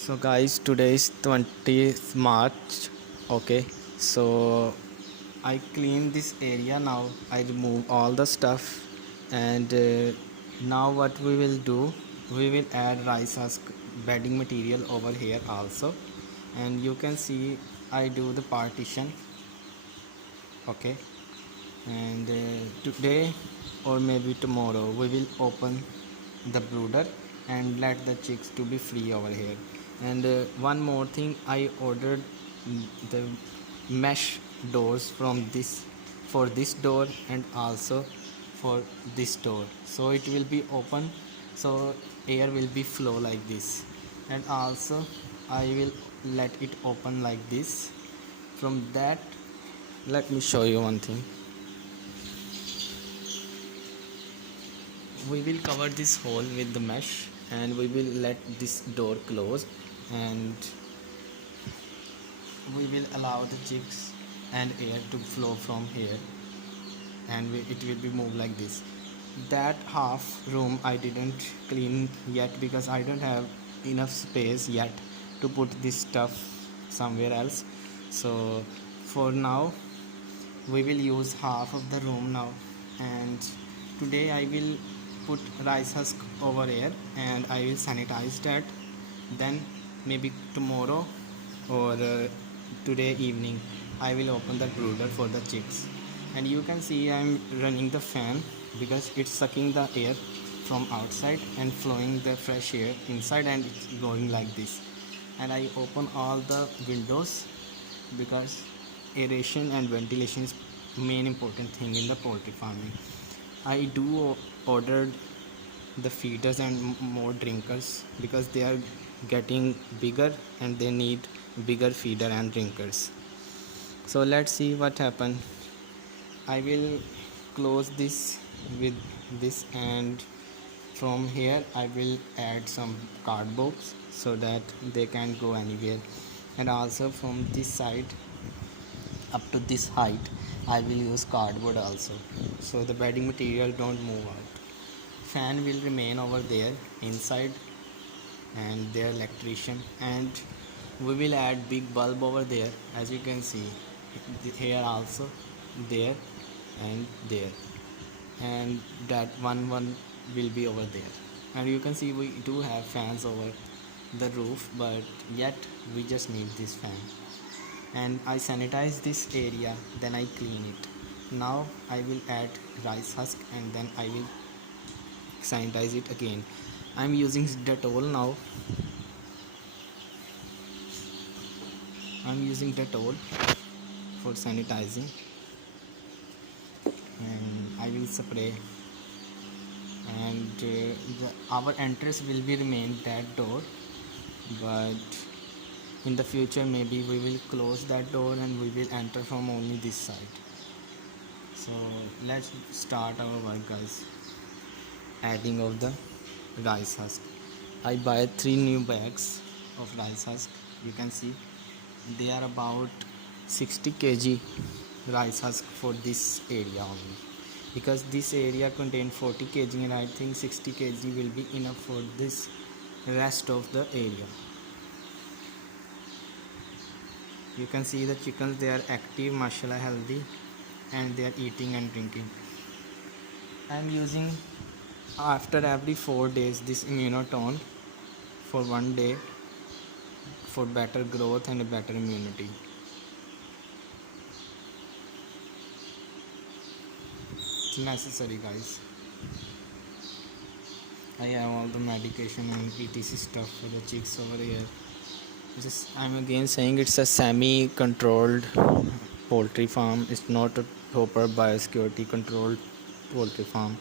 So guys, today is 20th March. Okay, so I clean this area now. I remove all the stuff, and now what we will do, we will add rice husk bedding material over here also, and you can see I do the partition. Okay, and today or maybe tomorrow we will open the brooder and let the chicks to be free over here. And one more thing, I ordered the mesh doors from this for this door and also for this door, so it will be open, so air will be flow like this. And also I will let it open like this. From that, let me show you one thing. We will cover this hole with the mesh and we will let this door close, and we will allow the chicks and air to flow from here, and it will be moved like this. That half room I didn't clean yet because I don't have enough space yet to put this stuff somewhere else. So for now we will use half of the room now, and today I will put rice husk over here and I will sanitize that. Then maybe tomorrow or today evening I will open the brooder for the chicks. And you can see I'm running the fan because it's sucking the air from outside and flowing the fresh air inside, and it's going like this. And I open all the windows because aeration and ventilation is main important thing in the poultry farming. I do ordered the feeders and more drinkers because they are getting bigger and they need bigger feeder and drinkers. So let's see what happen. I will close this with this, and from here I will add some cardboards so that they can go anywhere. And also from this side up to this height I will use cardboard also, so the bedding material don't move out. Fan will remain over there inside and their electrician, and we will add big bulb over there, as you can see here also, there and there, and that one will be over there. And you can see we do have fans over the roof, but yet we just need this fan. And I sanitize this area, then I clean it. Now I will add rice husk and then I will sanitize it again. I'm using Dettol now. I'm using Dettol for sanitizing, and I will spray. And our entrance will be remain that door, but in the future maybe we will close that door and we will enter from only this side. So let's start our work, guys. Adding of the rice husk. I buy 3 new bags of rice husk. You can see they are about 60 kg rice husk for this area only, because this area contains 40 kg and I think 60 kg will be enough for this rest of the area. You can see the chickens, they are active, mashallah, healthy, and they are eating and drinking. I am using after every 4 days this immunotone for 1 day for better growth and better immunity. It's necessary, guys. I have all the medication and etc stuff for the chicks over here. I'm again saying it's a semi-controlled poultry farm. It's not a proper biosecurity controlled poultry farm.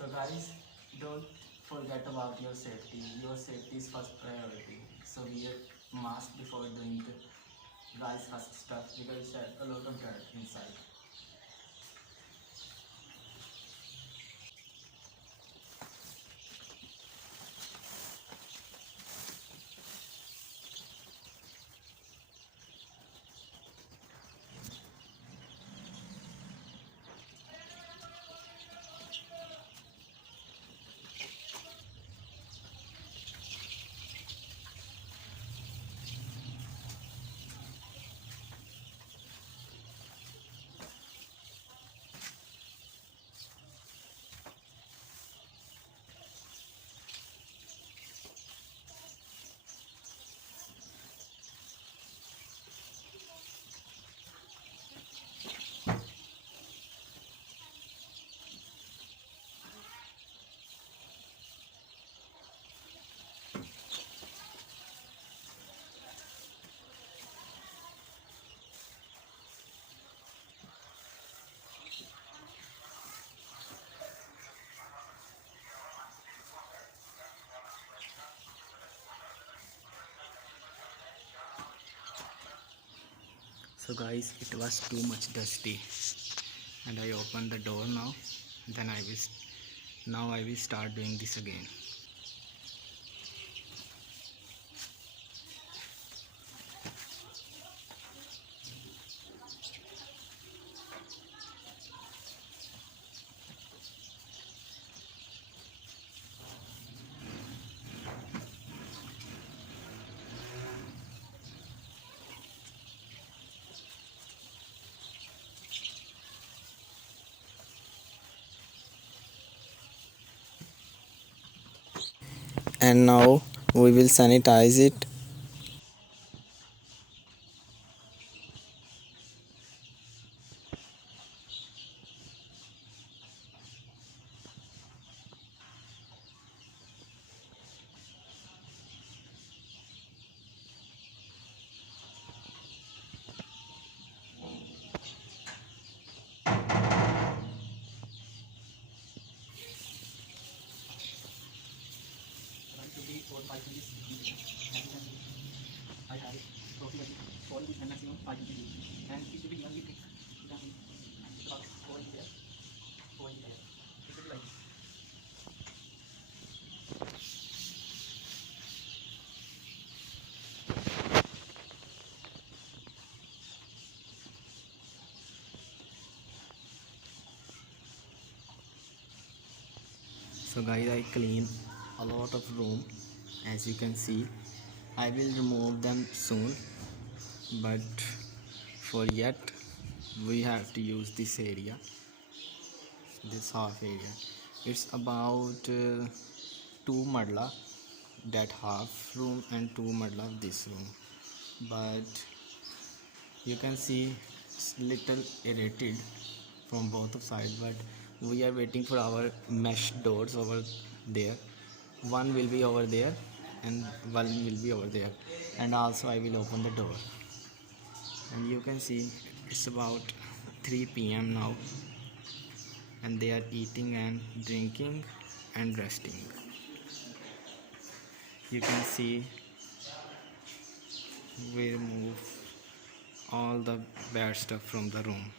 So guys, don't forget about your safety. Your safety is first priority. So wear mask before doing the rice husk stuff because there's a lot of dirt inside. So guys, it was too much dusty, and I opened the door now. Then now I will start doing this again. And now we will sanitize it. I have it approximately 4 inches and maximum 5 inches deep. And it should be evenly thick. It's about 4 inches there, 4 inches there. It should be like this. So guys, I clean a lot of room, as you can see. I will remove them soon, but for yet we have to use this area, this half area. It's about 2 madla, that half room, and 2 madla this room. But you can see it's little irritated from both of sides, but we are waiting for our mesh doors over there. One will be over there and one will be over there, and also I will open the door. And you can see it's about 3 p.m. now, and they are eating and drinking and resting. You can see we remove all the bad stuff from the room.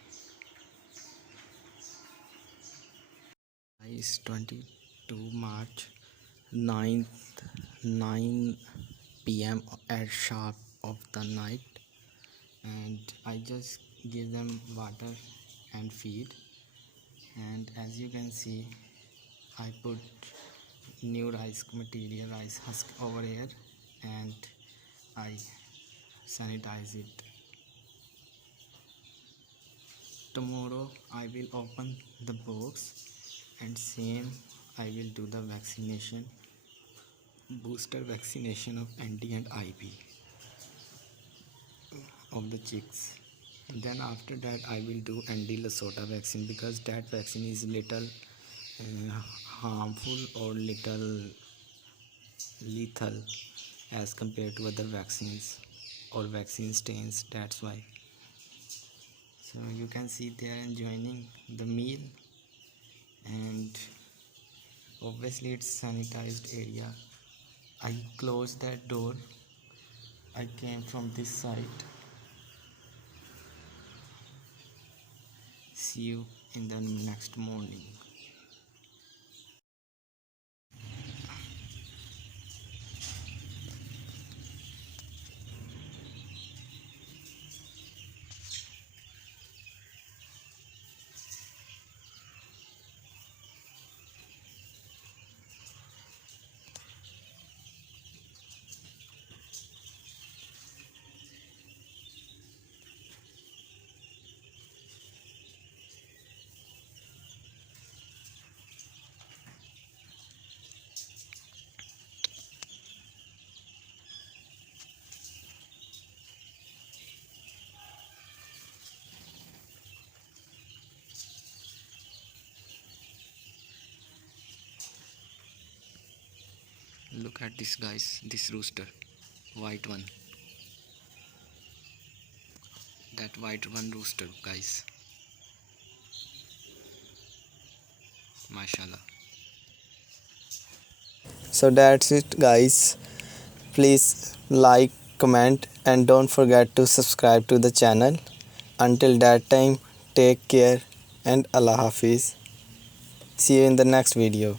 Is 22 March 9th 9 p.m. at sharp of the night, and I just give them water and feed. And as you can see, I put new rice material, rice husk over here, and I sanitize it. Tomorrow I will open the box, and same I will do the vaccination, booster vaccination of ND and IP of the chicks. And then after that I will do ND Lasota vaccine, because that vaccine is little harmful or little lethal as compared to other vaccines or vaccine strains. That's why. So you can see they are enjoying the meal, and Obviously it's sanitized area. I closed that door. I came from this side. See you in the next morning. Look at this, guys, this rooster, white one, that white one rooster, guys, mashallah. So that's it, guys. Please like, comment, and don't forget to subscribe to the channel. Until that time, take care and Allah Hafiz. See you in the next video.